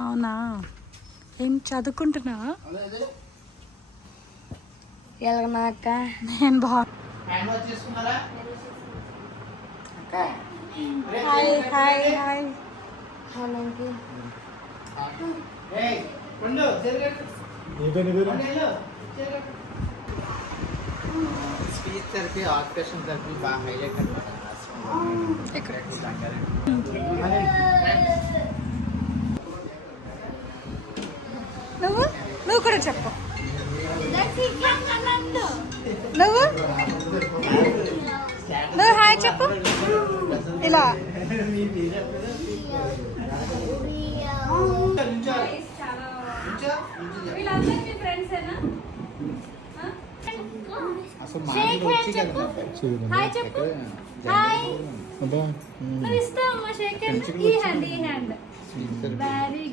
అవునా, ఏం చదువుకుంటున్నావా? ఎలాగన్నాక నేను hi hi hi. Speech therapy, occupation therapy బాగా హైలైట్ అనమాట. నువ్వు నువ్వు కూడా చెప్పు. నువ్వు నువ్వు హాయ్ చెప్పు. ఇలా అసలు హాయ్ చెప్పు. హాయ్ ఇస్తా అమ్మా షేక్ హ్యాండ్. ఈ హ్యాండ్ వెరీ